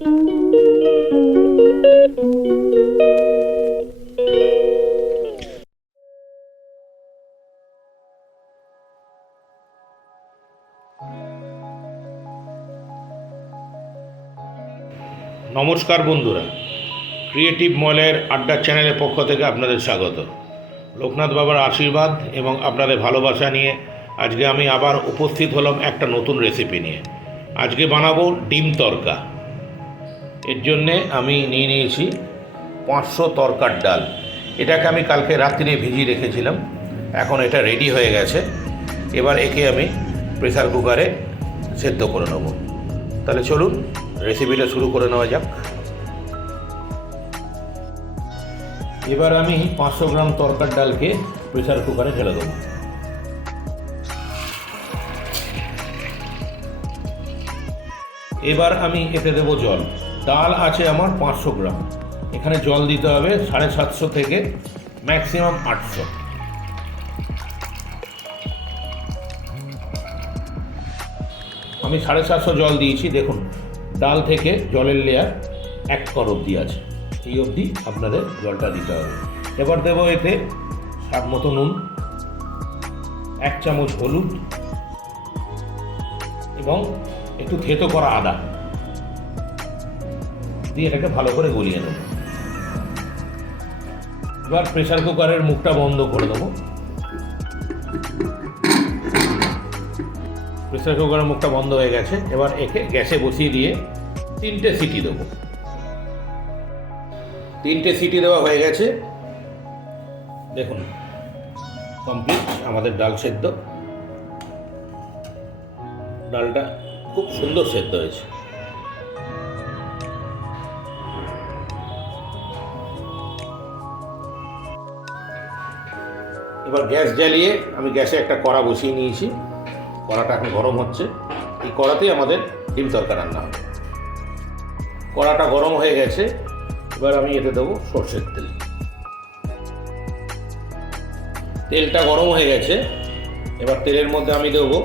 নমস্কার বন্ধুরা, ক্রিয়েটিভ মলের আড্ডা চ্যানেলের পক্ষ থেকে আপনাদের স্বাগত। লোকনাথ বাবার আশীর্বাদ এবং আপনাদের ভালোবাসা নিয়ে আজকে আমি আবার উপস্থিত হলাম একটা নতুন রেসিপি নিয়ে। আজকে বানাবো ডিম তড়কা। এর জন্যে আমি নিয়েছি 500 তড়কার ডাল। এটাকে আমি কালকে রাত্রিরে ভিজিয়ে রেখেছিলাম, এখন এটা রেডি হয়ে গেছে। এবার একে আমি প্রেসার কুকারে সেদ্ধ করে নেব। তাহলে চলুন রেসিপিটা শুরু করে নেওয়া যাক। এবার আমি 500 গ্রাম তড়কার ডালকে প্রেসার কুকারে ঢেলে দেবো। এবার আমি এতে দেবো জল। ডাল আছে আমার 500 গ্রাম, এখানে জল দিতে হবে 750 থেকে ম্যাক্সিমাম 800। আমি 750 জল দিয়েছি। দেখুন, ডাল থেকে জলের লেয়ার 1 কর অবধি আছে, এই অবধি আপনাদের জলটা দিতে হবে। এবার দেবো এতে স্বাদ মতো নুন, 1 চামচ হলুদ এবং একটু থেতো করা আদা দিয়ে এটাকে ভালো করে গলিয়ে নেব। এবার প্রেসার কুকারের মুখটা বন্ধ করে দেবো। প্রেসার কুকারের মুখটা বন্ধ হয়ে গেছে। এবার একে গ্যাসে বসিয়ে দিয়ে 3টে সিটি দেবো। 3টে সিটি দেওয়া হয়ে গেছে। দেখুন, কমপ্লিট আমাদের ডাল সেদ্ধ। ডালটা খুব সুন্দর সেদ্ধ হয়েছে। এবার গ্যাস জ্বালিয়ে আমি গ্যাসে একটা কড়া বসিয়ে নিয়েছি। কড়াটা এখন গরম হচ্ছে। এই কড়াতেই আমাদের ডিম তড়কা রান্না হবে। কড়াটা গরম হয়ে গেছে। এবার আমি এতে দেবো সর্ষের তেল। তেলটা গরম হয়ে গেছে। এবার তেলের মধ্যে আমি দেবো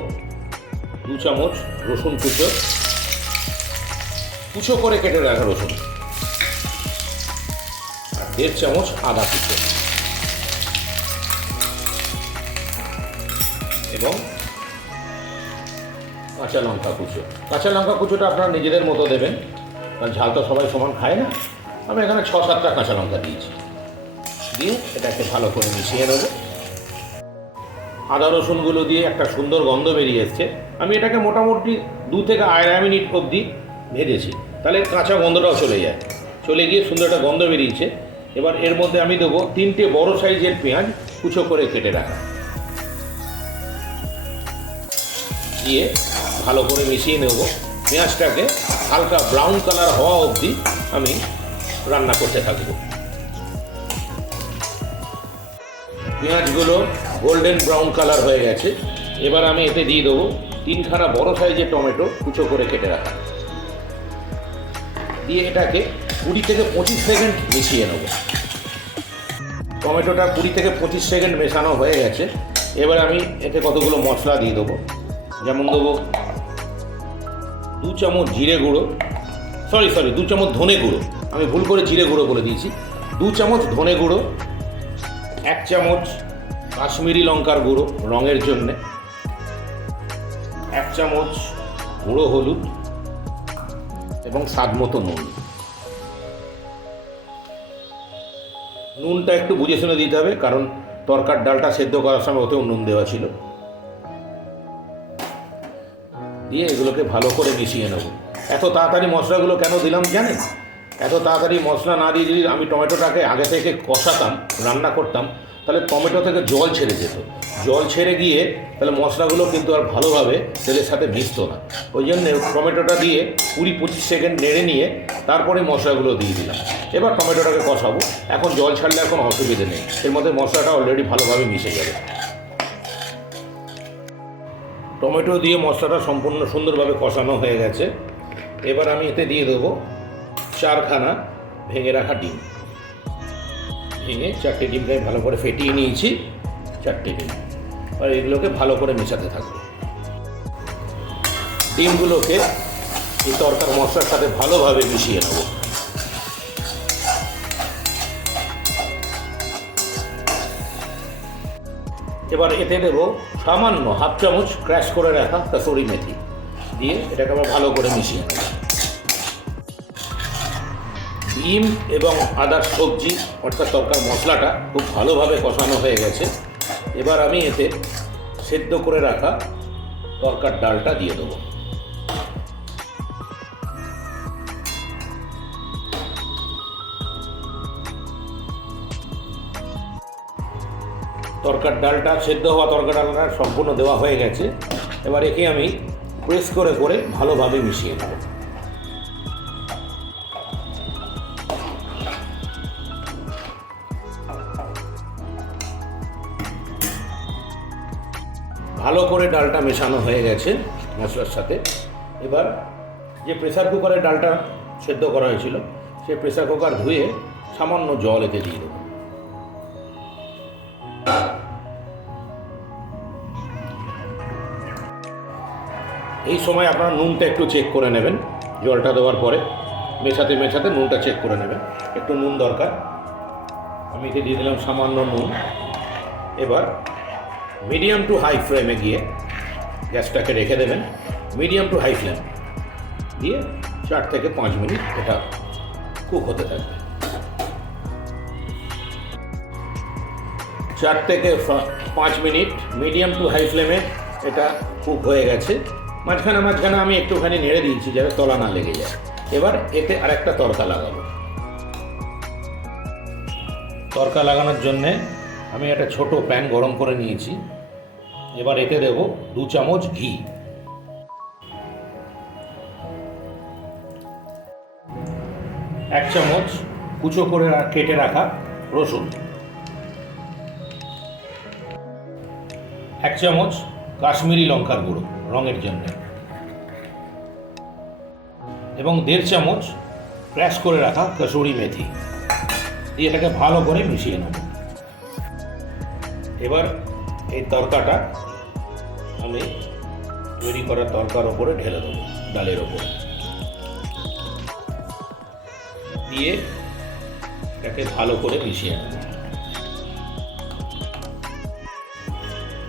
2 চামচ রসুন কুচো, কুচো করে কেটে রাখা রসুন, আর 1.5 চামচ আদা কুচো এবং কাঁচা লঙ্কা কুচো। কাঁচা লঙ্কা কুচোটা আপনারা নিজেদের মতো দেবেন, কারণ ঝাল তো সবাই সমান খায় না। আমি এখানে 6-7টা কাঁচা লঙ্কা দিয়েছি। দিয়ে এটাকে ভালো করে মিশিয়ে নেব। আদা রসুনগুলো দিয়ে একটা সুন্দর গন্ধ বেরিয়ে এসছে। আমি এটাকে মোটামুটি 2 থেকে 2.5 মিনিট অবধি ভেজেছি, তাহলে কাঁচা গন্ধটাও চলে যায়। চলে গিয়ে সুন্দর একটা গন্ধ বেরিয়েছে। এবার এর মধ্যে আমি দেবো 3টে বড় সাইজের পেঁয়াজ কুচো করে কেটে রাখা, দিয়ে ভালো করে মিশিয়ে নেব। পেঁয়াজটাকে হালকা ব্রাউন কালার হওয়া অবধি আমি রান্না করতে থাকব। পেঁয়াজগুলো গোল্ডেন ব্রাউন কালার হয়ে গেছে। এবার আমি এতে দিয়ে দেবো 3খানা বড় সাইজের টমেটো কুচো করে কেটে রাখা, দিয়ে এটাকে 20 থেকে 25 সেকেন্ড মিশিয়ে নেব। টমেটোটা 20 থেকে 25 সেকেন্ড মেশানো হয়ে গেছে। এবার আমি এতে কতগুলো মশলা দিয়ে দেবো। যেমন দেবো 2 চামচ জিরে গুঁড়ো, সরি 2 চামচ ধনে গুঁড়ো। আমি ভুল করে জিরে গুঁড়ো বলে দিয়েছি। 2 চামচ ধনে গুঁড়ো, 1 চামচ কাশ্মীরি লঙ্কার গুঁড়ো রঙের জন্যে, 1 চামচ গুঁড়ো হলুদ এবং স্বাদ মতো নুন। নুনটা একটু বুঝে শুনে দিতে হবে, কারণ তড়কার ডালটা সেদ্ধ করার সময় ওতেও নুন দেওয়া ছিল। দিয়ে এগুলোকে ভালো করে মিশিয়ে নেব। এত তাড়াতাড়ি মশলাগুলো কেন দিলাম জানেন? এত তাড়াতাড়ি মশলা না দিয়ে যদি আমি টমেটোটাকে আগে থেকে কষাতাম, রান্না করতাম, তাহলে টমেটো থেকে জল ছেড়ে যেত। জল ছেড়ে গিয়ে তাহলে মশলাগুলো কিন্তু আর ভালোভাবে তেলের সাথে মিশতো না। ওই জন্যে টমেটোটা দিয়ে 20-25 সেকেন্ড নেড়ে নিয়ে তারপরে মশলাগুলো দিয়ে দিলাম। এবার টমেটোটাকে কষাবো। এখন জল ছাড়লে এখন অসুবিধে নেই, এর মধ্যে মশলাটা অলরেডি ভালোভাবে মিশে যাবে। টমেটো দিয়ে মশলাটা সম্পূর্ণ সুন্দরভাবে কষানো হয়ে গেছে। এবার আমি এতে দিয়ে দেবো 4খানা ভেঙে রাখা ডিম। ভেঙে 4টে ডিমকে ভালো করে ফেটিয়ে নিয়েছি, 4টে ডিম। আর এগুলোকে ভালো করে মেশাতে থাকবো। ডিমগুলোকে এই তরকার মশলার সাথে ভালোভাবে মিশিয়ে নেব। এবার এতে দেবো সামান্য হাফ চামচ ক্র্যাশ করে রাখা কাসুরি মেথি দিয়ে এটাকে আবার ভালো করে মিশিয়ে নেব। ডিম এবং আদার সবজি অর্থাৎ তরকার মশলাটা খুব ভালোভাবে কষানো হয়ে গেছে। এবার আমি এতে সেদ্ধ করে রাখা তরকার ডালটা দিয়ে দেবো। তরকার ডালটা সেদ্ধ হওয়া তরকার ডালটা সম্পূর্ণ দেওয়া হয়ে গেছে। এবার একে আমি প্রেস করে করে ভালোভাবে মিশিয়ে নেব। ভালো করে ডালটা মেশানো হয়ে গেছে মশলার সাথে। এবার যে প্রেসার কুকারে ডালটা সেদ্ধ করা হয়েছিল সেই প্রেসার কুকার ধুয়ে সামান্য জল এতে দিয়ে দেবো। এই সময় আপনারা নুনটা একটু চেক করে নেবেন। জলটা দেওয়ার পরে মেশাতে মেশাতে নুনটা চেক করে নেবেন, একটু নুন দরকার। আমি এতে দিয়ে দিলাম সামান্য নুন। এবার মিডিয়াম টু হাই ফ্লেমে গিয়ে গ্যাসটাকে রেখে দেবেন। মিডিয়াম টু হাই ফ্লেম দিয়ে 4 থেকে 5 মিনিট এটা কুক হতে থাকবে। 4 থেকে 5 মিনিট মিডিয়াম টু হাই ফ্লেমে এটা কুক হয়ে গেছে। মাঝখানে মাঝখানে আমি একটুখানি নেড়ে দিয়েছি যাতে তলা না লেগে যায়। এবার এতে আরেকটা তড়কা লাগাবো। তড়কা লাগানোর জন্যে আমি একটা ছোট প্যান গরম করে নিয়েছি। এবার এতে দেব 2 চামচ ঘি, 1 চামচ কুচো করে কেটে রাখা রসুন, 1 চামচ কাশ্মীরি লঙ্কার গুঁড়ো রঙের জন্য, এবং 1.5 চামচ ক্র্যাশ করে রাখা কসুরি মেথি দিয়ে এটাকে ভালো করে মিশিয়ে নেব। এবার এই তরকাটা আমি তৈরি করা তরকার ওপরে ঢেলে দেবো, ডালের ওপরে দিয়ে এটাকে ভালো করে মিশিয়ে নেব।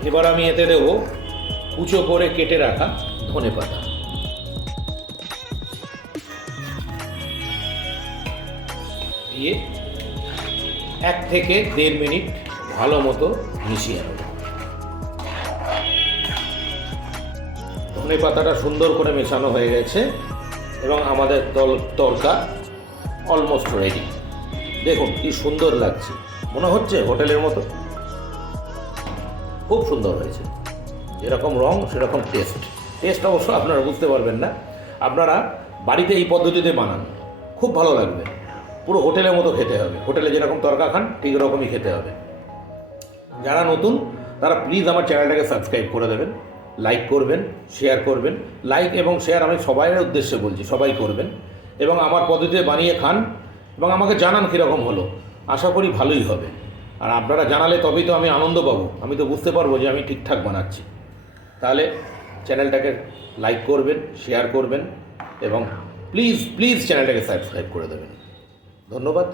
এবার আমি এতে দেব কুচো করে কেটে রাখা ধনেপাতা, দিয়ে 1 থেকে 1.5 মিনিট ভালো মতো মিশিয়ে নেব। ধনেপাতাটা সুন্দর করে মেশানো হয়ে গেছে এবং আমাদের তরকা অলমোস্ট রেডি। দেখুন কি সুন্দর লাগছে, মনে হচ্ছে হোটেলের মতো। খুব সুন্দর হয়েছে, যেরকম রং সেরকম টেস্ট অবশ্য আপনারা বুঝতে পারবেন না। আপনারা বাড়িতে এই পদ্ধতিতে বানান, খুব ভালো লাগবে। পুরো হোটেলের মতো খেতে হবে, হোটেলে যেরকম তরকা খান ঠিক রকমই খেতে হবে। যারা নতুন তারা প্লিজ আমার চ্যানেলটাকে সাবস্ক্রাইব করে দেবেন, লাইক করবেন, শেয়ার করবেন। লাইক এবং শেয়ার আমি সবাইয়ের উদ্দেশ্যে বলছি, সবাই করবেন এবং আমার পদ্ধতিতে বানিয়ে খান এবং আমাকে জানান কীরকম হলো। আশা করি ভালোই হবে। আর আপনারা জানালে তবেই তো আমি আনন্দ পাবো, আমি তো বুঝতে পারবো যে আমি ঠিকঠাক বানাচ্ছি। তাহলে চ্যানেলটাকে লাইক করবেন, শেয়ার করবেন এবং প্লিজ চ্যানেলটাকে সাবস্ক্রাইব করে দেবেন। ধন্যবাদ।